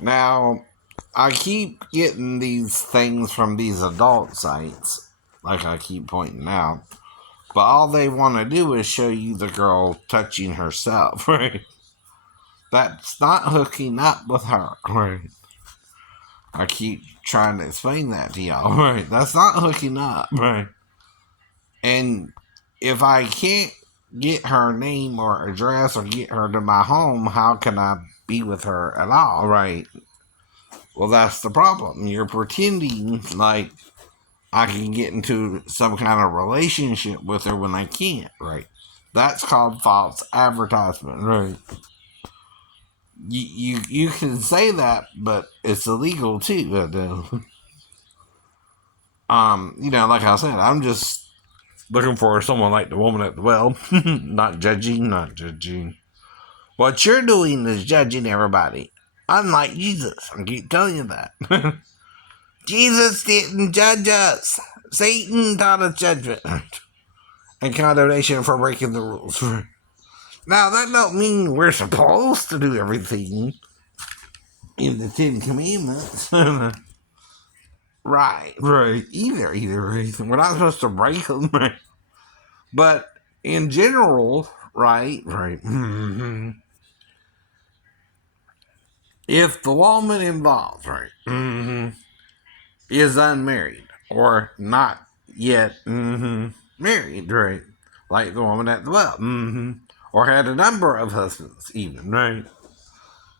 Now, I keep getting these things from these adult sites, like I keep pointing out, but all they want to do is show you the girl touching herself, right? That's not hooking up with her, right? I keep trying to explain that to y'all, right? That's not hooking up, right? And if I can't get her name or address or get her to my home, how can I be with her at all, right? Well, that's the problem. You're pretending like I can get into some kind of relationship with her when I can't, right? That's called false advertisement, right? You can say that, but it's illegal too. Like I said, I'm just looking for someone like the woman at the well. Not judging, not judging. What you're doing is judging everybody. Unlike Jesus. I keep telling you that. Jesus didn't judge us. Satan taught us judgment and condemnation for breaking the rules. Now, that don't mean we're supposed to do everything in the Ten Commandments. Right. Either. Right. We're not supposed to break them, right? But in general, right. If the woman involved, right, is unmarried or not yet married, right, like the woman at the well, or had a number of husbands, even, right.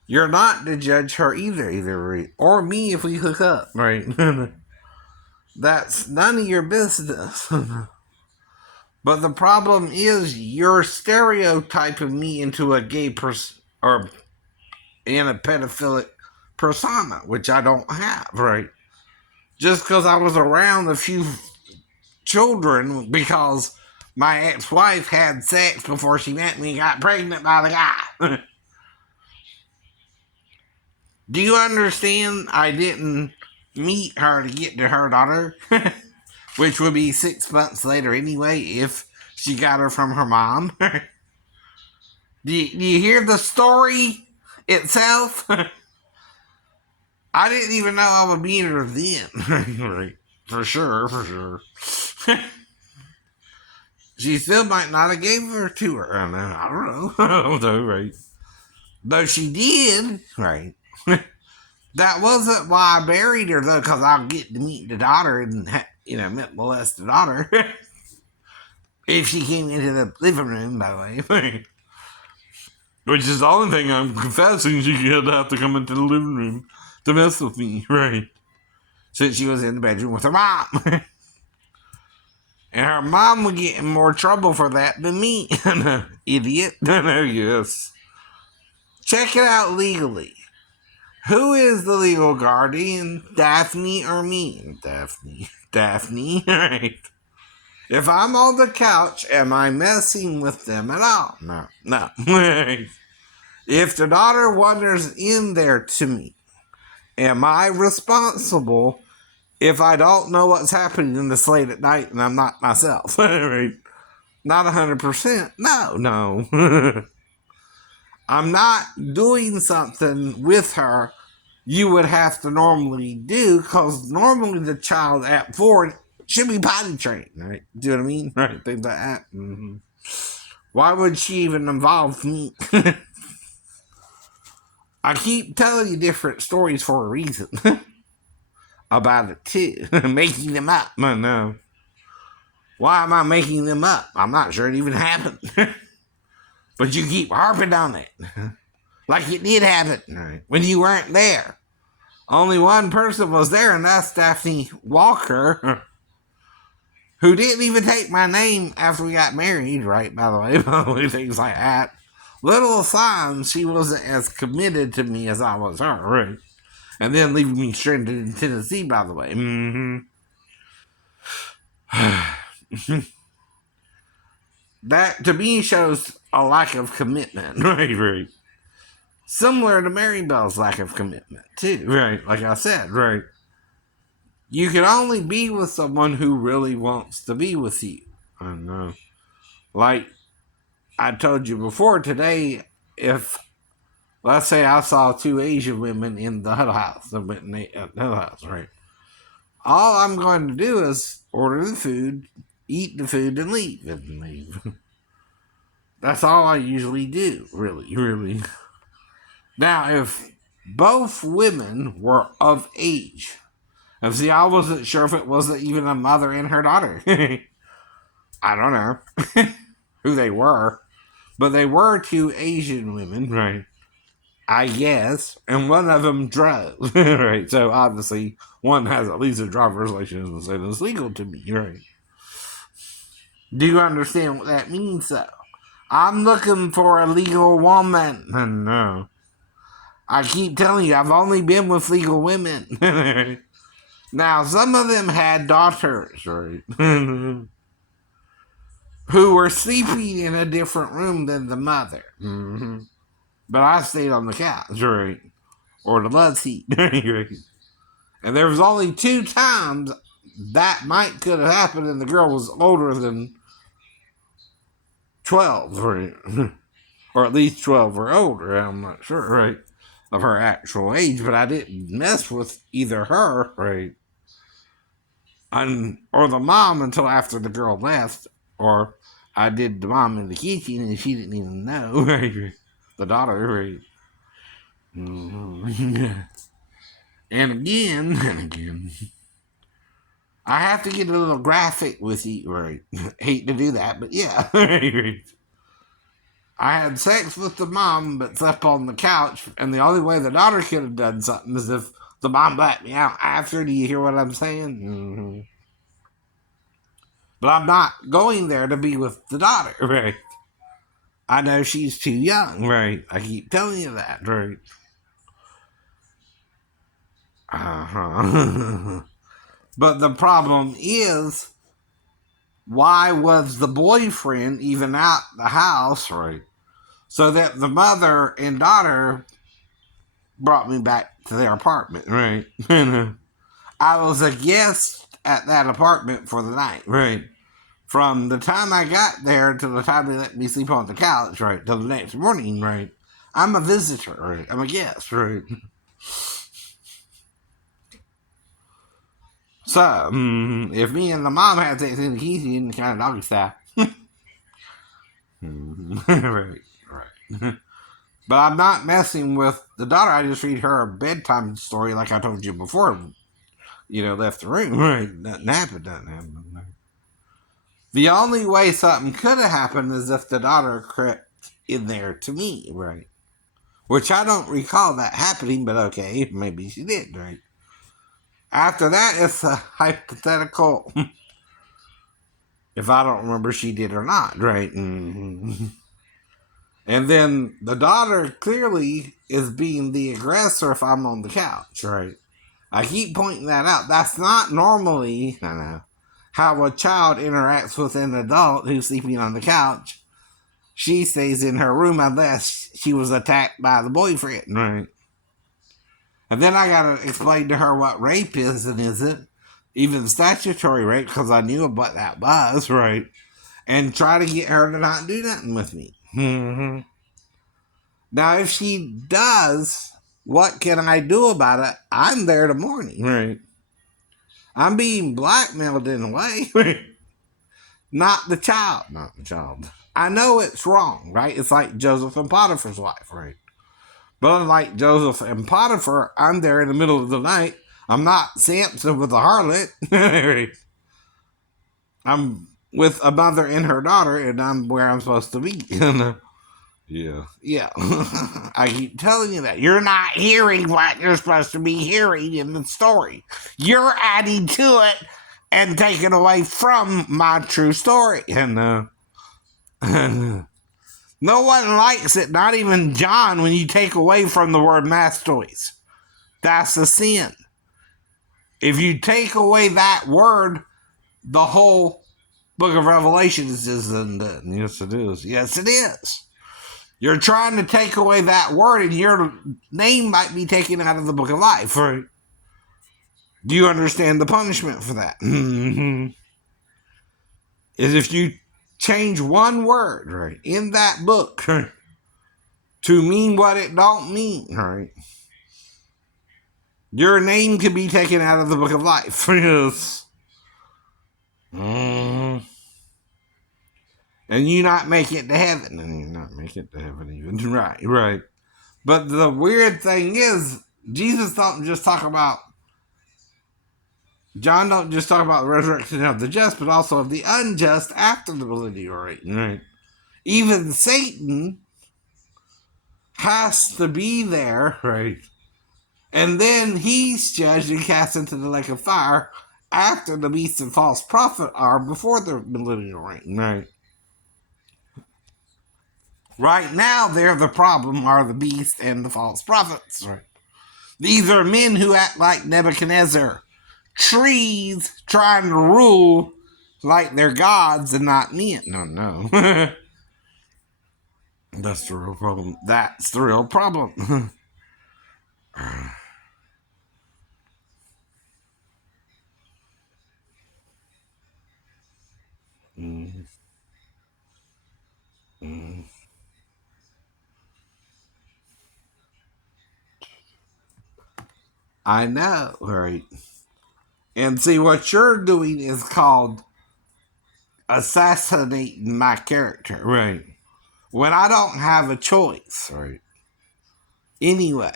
You're not to judge her either, right? Or me if we hook up, right? That's none of your business. But the problem is you're stereotyping me into a gay person or in a pedophilic persona, which I don't have, right? Just because I was around a few children because my ex-wife had sex before she met me and got pregnant by the guy. Do you understand? I didn't meet her to get to her daughter, which would be 6 months later anyway if she got her from her mom. Do you hear the story itself? I didn't even know I would meet her then. Right. For sure. She still might not have gave her to her. I don't know. Though, right. Though she did, right. That wasn't why I buried her, though, because I'll get to meet the daughter and, molest the daughter. If she came into the living room, by the way. Which is the only thing I'm confessing, she would have to come into the living room to mess with me, right? Since she was in the bedroom with her mom. And her mom would get in more trouble for that than me. Idiot. Yes. Check it out legally. Who is the legal guardian? Daphne or me? Daphne, right. If I'm on the couch, am I messing with them at all? No. If the daughter wanders in there to me, am I responsible if I don't know what's happening in the late at night and I'm not myself? Right. Not 100%. No. I'm not doing something with her you would have to normally do because normally the child at 4 should be potty trained, right? Do you know what I mean? Right, things like that. Why would she even involve me? I keep telling you different stories for a reason about it too. Making them up. No. Why am I making them up? I'm not sure it even happened. But you keep harping on it. Like it did happen, right? When you weren't there. Only one person was there, and that's Daphne Walker, who didn't even take my name after we got married, right? By the way, things like that. Little signs she wasn't as committed to me as I was her, right? And then leaving me stranded in Tennessee, by the way. That, to me, shows a lack of commitment, right? Similar to Mary Bell's lack of commitment, too, right? Like I said, right? You can only be with someone who really wants to be with you. I know. Like I told you before today, if let's say I saw two Asian women in the Huddle House, the Huddle House, right? All I'm going to do is order the food, eat the food, and leave. And leave. That's all I usually do, really, really. Now, if both women were of age, and see, I wasn't sure if it wasn't even a mother and her daughter. I don't know who they were, but they were two Asian women, right? I guess, and one of them drove, right? So obviously, one has at least a driver's license and it's legal to me, right? Do you understand what that means, though? I'm looking for a legal woman. No. I keep telling you, I've only been with legal women. Now, some of them had daughters, right? Who were sleeping in a different room than the mother. Mm-hmm. But I stayed on the couch, right? Or the love seat, right? And there was only 2 times that might could have happened, and the girl was older than 12, right? Or at least 12 or older. I'm not sure, right? Of her actual age, but I didn't mess with either her, right? Or the mom until after the girl left, or I did the mom in the kitchen and she didn't even know, right? The daughter, right? Mm-hmm. And again, I have to get a little graphic with you, right? Hate to do that, but yeah. I had sex with the mom, but slept on the couch, and the only way the daughter could have done something is if the mom let me out after. Do you hear what I'm saying? Mm-hmm. But I'm not going there to be with the daughter, right? I know she's too young, right? I keep telling you that, right? Uh-huh. But the problem is, why was the boyfriend even out the house, right? So that the mother and daughter brought me back to their apartment, right? I was a guest at that apartment for the night, right? From the time I got there to the time they let me sleep on the couch, right? Till the next morning, right? I'm a visitor, right? I'm a guest, right? So, if me and the mom had sex in the kitchen, kind of doggy style. Right, right. But I'm not messing with the daughter. I just read her a bedtime story like I told you before. Left the room. Right. Nothing happened. The only way something could have happened is if the daughter crept in there to me, right? Which I don't recall that happening, but okay, maybe she did, right? After that, it's a hypothetical. If I don't remember she did or not, right? Mm-hmm. And then the daughter clearly is being the aggressor if I'm on the couch, right? I keep pointing that out. That's not normally how a child interacts with an adult who's sleeping on the couch. She stays in her room unless she was attacked by the boyfriend, right? And then I gotta explain to her what rape is and isn't. Even statutory rape, because I knew what that was, right? And try to get her to not do nothing with me. Mm-hmm. Now, if she does, what can I do about it? I'm there the morning, right? I'm being blackmailed in a way. Not the child. Not the child. I know it's wrong, right? It's like Joseph and Potiphar's wife, right? But unlike Joseph and Potiphar, I'm there in the middle of the night. I'm not Samson with a harlot. I'm with a mother and her daughter, and I'm where I'm supposed to be. Yeah. I keep telling you that. You're not hearing what you're supposed to be hearing in the story. You're adding to it and taking away from my true story. And no one likes it, not even John, when you take away from the word Mastoids. That's a sin. If you take away that word, the whole book of Revelation is undone. Yes, it is. Yes, it is. You're trying to take away that word, and your name might be taken out of the book of life. Right? Do you understand the punishment for that? Is if you change one word, right, in that book, to mean what it don't mean, right? Your name could be taken out of the book of life. Yes. And you not make it to heaven. And you not make it to heaven even. Right. But the weird thing is, Jesus don't just talk about, John don't just talk about the resurrection of the just, but also of the unjust after the millennial reign. Right? Even Satan has to be there, right? And then he's judged and cast into the lake of fire after the beast and false prophet are before the millennial reign, right? Right now, they're the problem, are the beast and the false prophets, right? These are men who act like Nebuchadnezzar, trees trying to rule like they're gods and not men. No. That's the real problem. That's the real problem. I know, right? And see, what you're doing is called assassinating my character, right? When I don't have a choice, right? Anyway,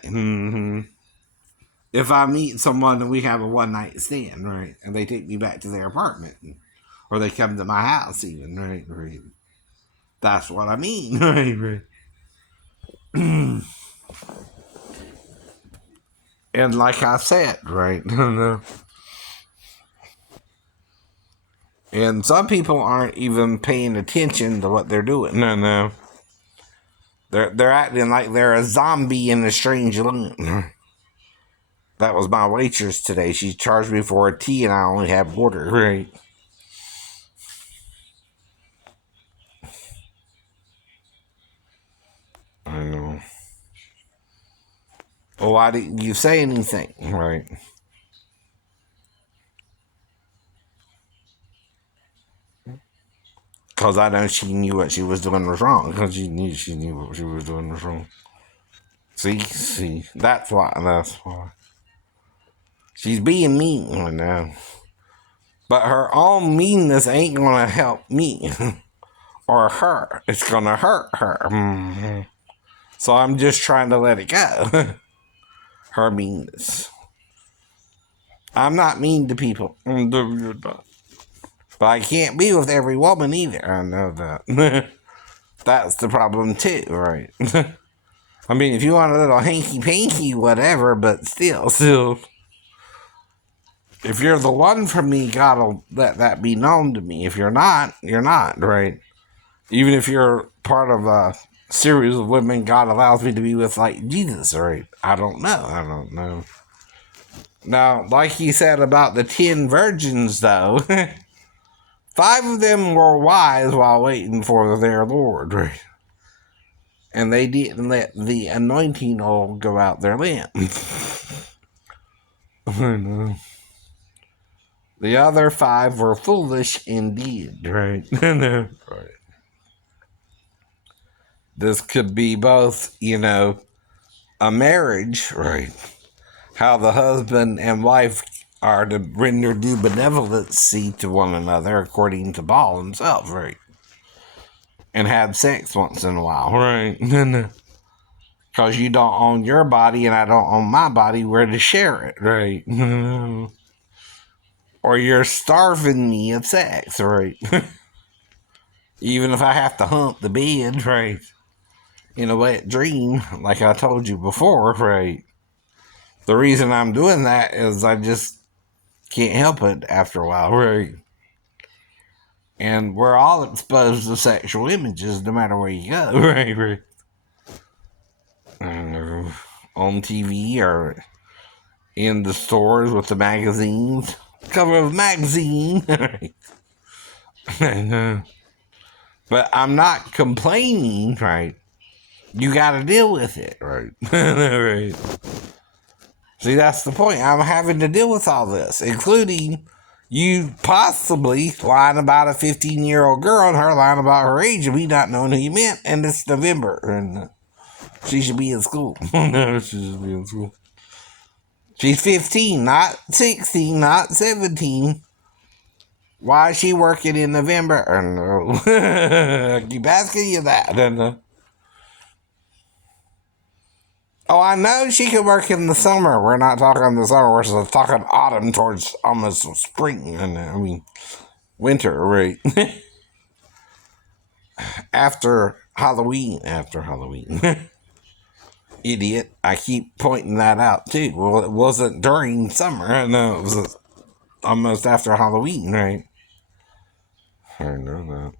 if I meet someone and we have a one night stand, right, and they take me back to their apartment, or they come to my house, even, right. That's what I mean, right. And like I said, right, and some people aren't even paying attention to what they're doing. No. They're acting like they're a zombie in a strange land. That was my waitress today. She charged me for a tea and I only had water, right? I know. Well, why didn't you say anything, right? Because I know she knew what she was doing was wrong. Because she knew what she was doing was wrong. See, that's why. She's being mean right now. But her own meanness ain't gonna help me. Or her. It's gonna hurt her. Mm-hmm. So I'm just trying to let it go. Her meanness. I'm not mean to people. But I can't be with every woman either. I know that. That's the problem too, right? I mean, if you want a little hanky-panky, whatever, but still. If you're the one for me, God will let that be known to me. If you're not, you're not, right? Even if you're part of a series of women God allows me to be with, like Jesus, right? I don't know. Now, like he said about the 10 virgins, though, 5 of them were wise while waiting for their Lord, right? And they didn't let the anointing oil go out their lamp. I know. The other 5 were foolish indeed, right? Right. This could be both, a marriage, right? How the husband and wife are to render due benevolency to one another, according to Paul himself, right? And have sex once in a while, right? Because you don't own your body and I don't own my body, we're to share it, right? Or you're starving me of sex, right? Even if I have to hump the bed, right? In a wet dream, like I told you before, right? The reason I'm doing that is I just can't help it after a while, right? And we're all exposed to sexual images no matter where you go, right? On TV or in the stores with the magazines. Cover of magazine, right? But I'm not complaining, right? You gotta deal with it, right? Right. See, that's the point. I'm having to deal with all this, including you possibly lying about a 15-year-old girl and her lying about her age and me not knowing who you meant, and it's November. And She should be in school. No, she should be in school. She's 15, not 16, not 17. Why is she working in November? I don't know. I keep asking you that. I don't know. Oh, I know she could work in the summer. We're not talking the summer. We're talking autumn towards almost spring. I mean, winter, right? After Halloween. After Halloween. Idiot. I keep pointing that out, too. Well, it wasn't during summer. No, it was almost after Halloween, right? I know that.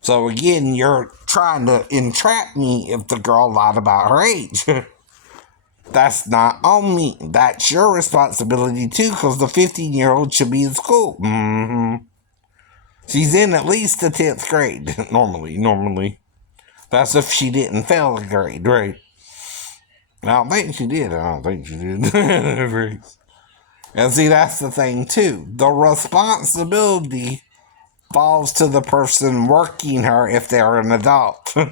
So again, you're trying to entrap me if the girl lied about her age. That's not on me. That's your responsibility too, because the 15-year-old should be in school. Mm-hmm. She's in at least the 10th grade, normally. That's if she didn't fail a grade, right? I don't think she did. Right. And see, that's the thing too. The responsibility falls to the person working her if they're an adult. Do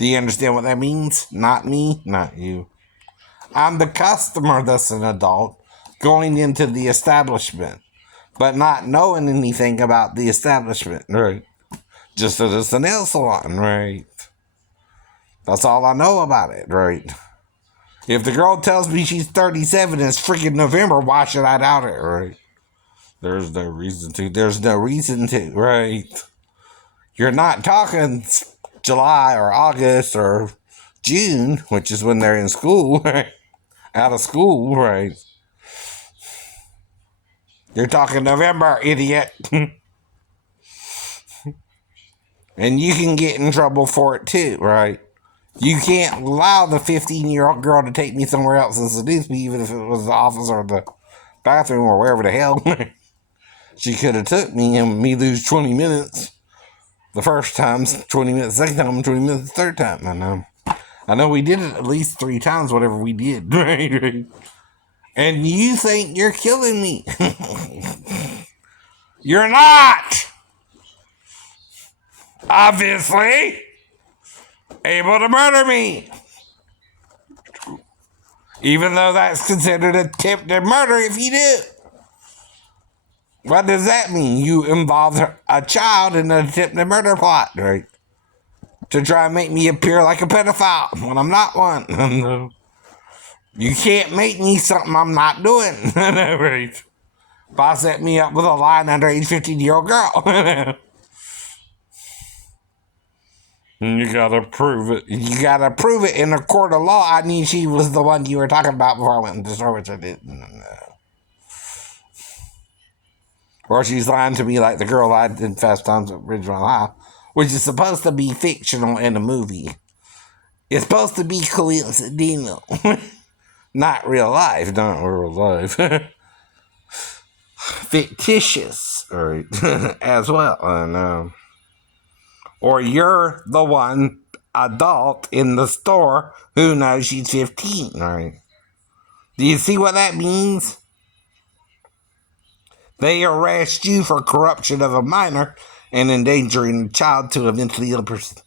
you understand what that means? Not me, not you. I'm the customer that's an adult going into the establishment, but not knowing anything about the establishment, right? Just that it's a nail salon, right? That's all I know about it, right? If the girl tells me she's 37 and it's freaking November, why should I doubt it, right? There's no reason to. There's no reason to, right? You're not talking July or August or June, which is when they're in school, right? Out of school, right? You're talking November, idiot. And you can get in trouble for it too, right? You can't allow the 15-year-old girl to take me somewhere else and seduce me, even if it was the office or the bathroom or wherever the hell. She could have took me and me lose 20 minutes. The first time, 20 minutes, second time, 20 minutes, third time. I know we did it at least 3 times, whatever we did. Right? And you think you're killing me. You're not! Obviously able to murder me. Even though that's considered attempted murder if you do. What does that mean? You involved a child in an attempted murder plot, right? To try and make me appear like a pedophile when I'm not one. You can't make me something I'm not doing. Right? If I set me up with a lying underage 15-year-old girl. You gotta prove it. You gotta prove it in a court of law. I knew she was the one you were talking about before I went into the store, which I didn't. Or she's lying to me like the girl lied in Fast Times at Ridgemont High, which is supposed to be fictional in a movie. It's supposed to be coincidental. Not real life. Not real life. Fictitious. Right. As well. I know. Or you're the one adult in the store who knows she's 15, right? Do you see what that means? They arrest you for corruption of a minor and endangering a child to a mentally ill person.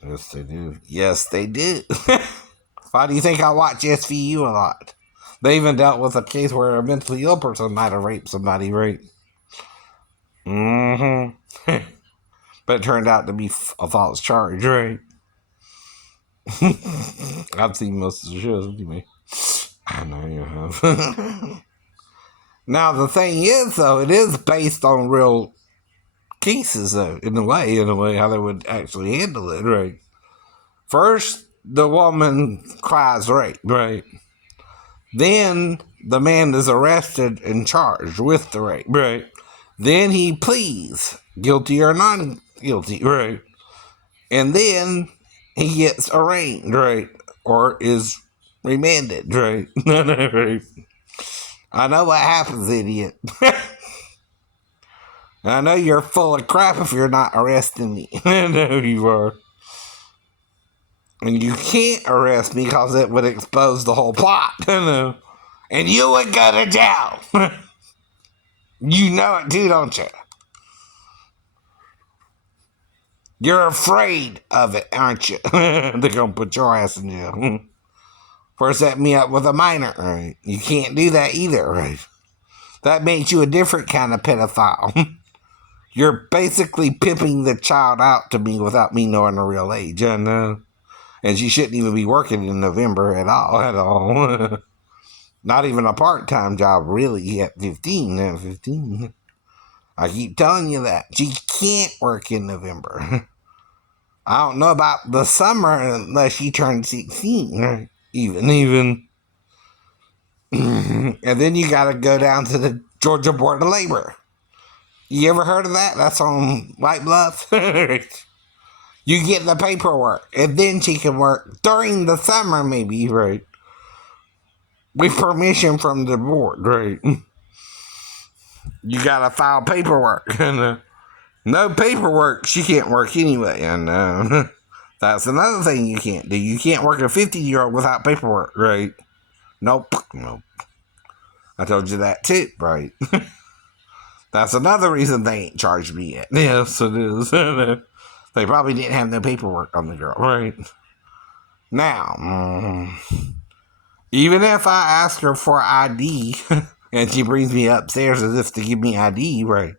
Yes, they do. Yes, they do. Why do you think I watch SVU a lot? They even dealt with a case where a mentally ill person might have raped somebody, right? Mm-hmm. But it turned out to be a false charge, right? I've seen most of the shows anyway. I know you have. Now, the thing is, though, it is based on real cases, though, in a way, how they would actually handle it, right? First, the woman cries rape, right? Then, the man is arrested and charged with the rape, right? Then he pleads guilty or non guilty, right? And then he gets arraigned, right? Or is remanded, right? Right. I know what happens, idiot. I know you're full of crap if you're not arresting me. I know you are. And you can't arrest me because it would expose the whole plot. I know. And you would go to jail. You know it too, don't you? You're afraid of it, aren't you? They're gonna put your ass in jail. For setting me up with a minor, right? You can't do that either, right? That makes you a different kind of pedophile. You're basically pimping the child out to me without me knowing her real age, and she shouldn't even be working in November at all. Not even a part-time job, really, at 15. 15. I keep telling you that. She can't work in November. I don't know about the summer unless she turns 16, right? Even. And then you got to go down to the Georgia Board of Labor. You ever heard of that? That's on White Bluff. You get the paperwork, and then she can work during the summer, maybe, right? With permission from the board, right? You gotta file paperwork. No paperwork, she can't work anyway. And that's another thing you can't do. You can't work a 50-year-old without paperwork, right? Nope. I told you that too, right? That's another reason they ain't charged me yet. Yes, it is. They probably didn't have no paperwork on the girl, right? Now, even if I ask her for ID and she brings me upstairs as if to give me ID, right?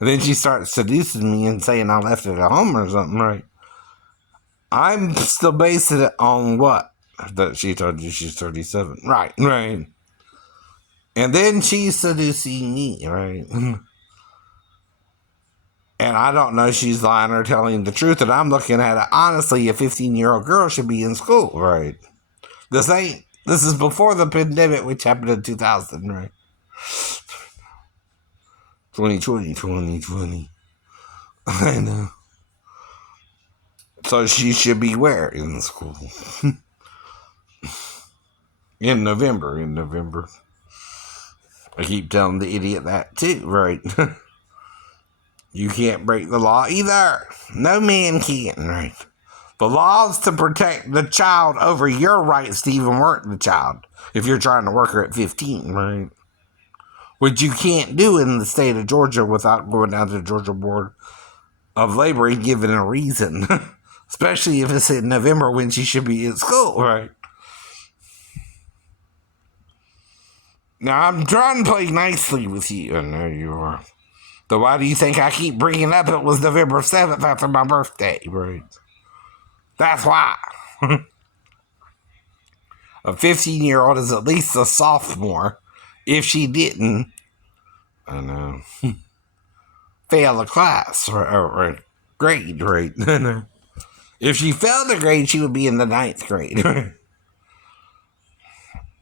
And then she starts seducing me and saying I left it at home or something, right? I'm still basing it on what? That she told you she's 37. Right. And then she's seducing me, right? And I don't know if she's lying or telling the truth. And I'm looking at it, honestly, a 15-year-old girl should be in school, right? This is before the pandemic, which happened in 2000, right? 2020. I know. So she should be where in school? In November. I keep telling the idiot that too, right? You can't break the law either. No man can, right? The law is to protect the child over your rights to even work the child if you're trying to work her at 15, right? Which you can't do in the state of Georgia without going down to the Georgia Board of Labor and giving a reason. Especially if it's in November when she should be in school, right? Now, I'm trying to play nicely with you. I know you are. So why do you think I keep bringing up it was November 7th after my birthday, right? That's why. A 15-year-old is at least a sophomore. If she didn't, I know, fail a class or grade, right? If she failed a grade, she would be in the 9th grade.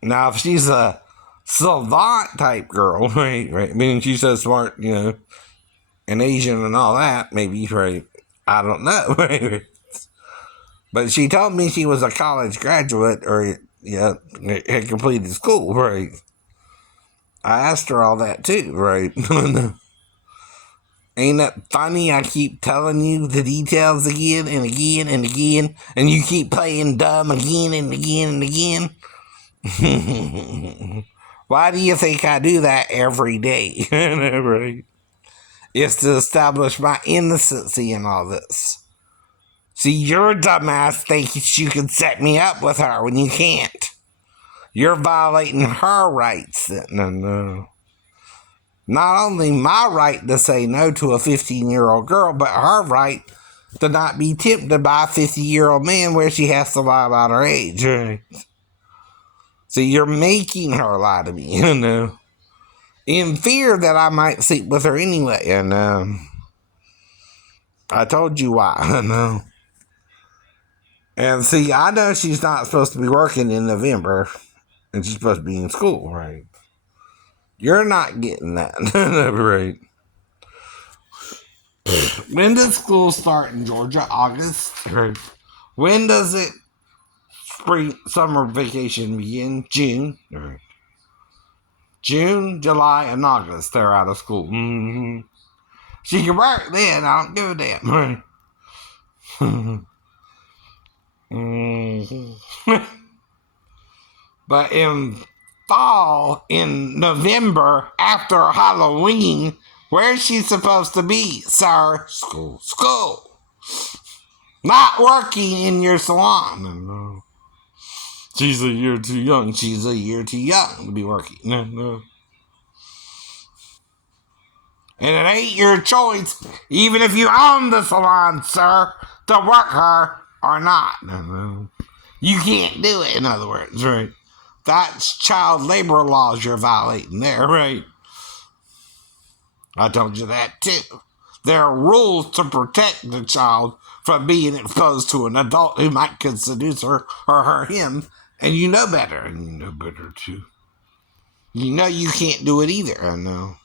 Now, if she's a savant type girl, right? Meaning she's so smart, and Asian and all that, maybe, right? I don't know, right? But she told me she was a college graduate or, had completed school, right? I asked her all that too, right? Ain't that funny? I keep telling you the details again and again and again, and you keep playing dumb again and again and again. Why do you think I do that every day? Right? It's to establish my innocency in all this. See, your dumbass thinks you can set me up with her when you can't. You're violating her rights. No. Not only my right to say no to a 15-year-old girl, but her right to not be tempted by a 50-year-old man where she has to lie about her age. Right? So you're making her lie to me, in fear that I might sleep with her anyway. And I told you why. And see, I know she's not supposed to be working in November, and she's supposed to be in school, right? You're not getting that, right? When does school start in Georgia? August? Right. When does it summer vacation begin? June? Right. June, July, and August, they're out of school. Mm-hmm. She can work then, I don't give a damn, right? Mm-hmm. But in fall, in November, after Halloween, where's she supposed to be, sir? School. Not working in your salon. No. She's a year too young. She's a year too young to be working. No. And it ain't your choice, even if you own the salon, sir, to work her or not. No. You can't do it, in other words, right? That's child labor laws you're violating there, right? I told you that too. There are rules to protect the child from being exposed to an adult who might could seduce her or him, and you know better, and you know better too. You know you can't do it either, I know.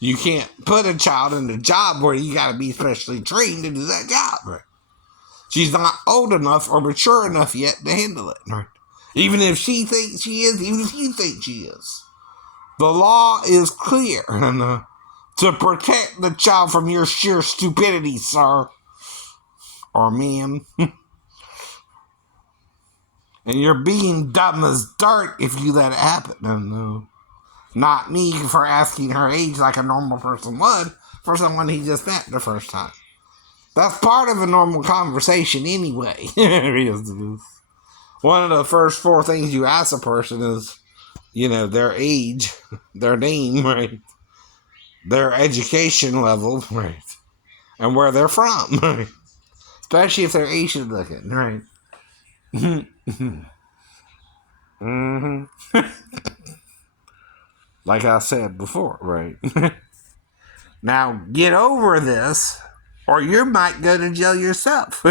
You can't put a child in a job where you gotta be specially trained to do that job, right? She's not old enough or mature enough yet to handle it, right? Even if she thinks she is, even if you think she is. The law is clear, and to protect the child from your sheer stupidity, sir. Or ma'am. And you're being dumb as dirt if you let it happen. No. Not me for asking her age like a normal person would for someone he just met the first time. That's part of a normal conversation anyway. One of the first four things you ask a person is, their age, their name, right? Their education level, right? And where they're from, right? Especially if they're Asian looking, right? Mm-hmm. Like I said before, right? Now, get over this, or you might go to jail yourself.